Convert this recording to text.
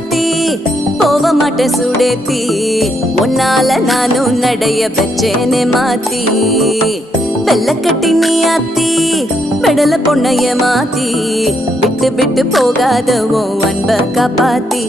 மாத்தி போக மாட்டேன் சுடேத்தி உன்னால நானும் நடைய வச்சேனே மாத்தி வெள்ள கட்டி நீ ஆத்தி பெடல பொண்ணைய மாத்தி விட்டு விட்டு போகாத உன் அன்ப காப்பாத்தி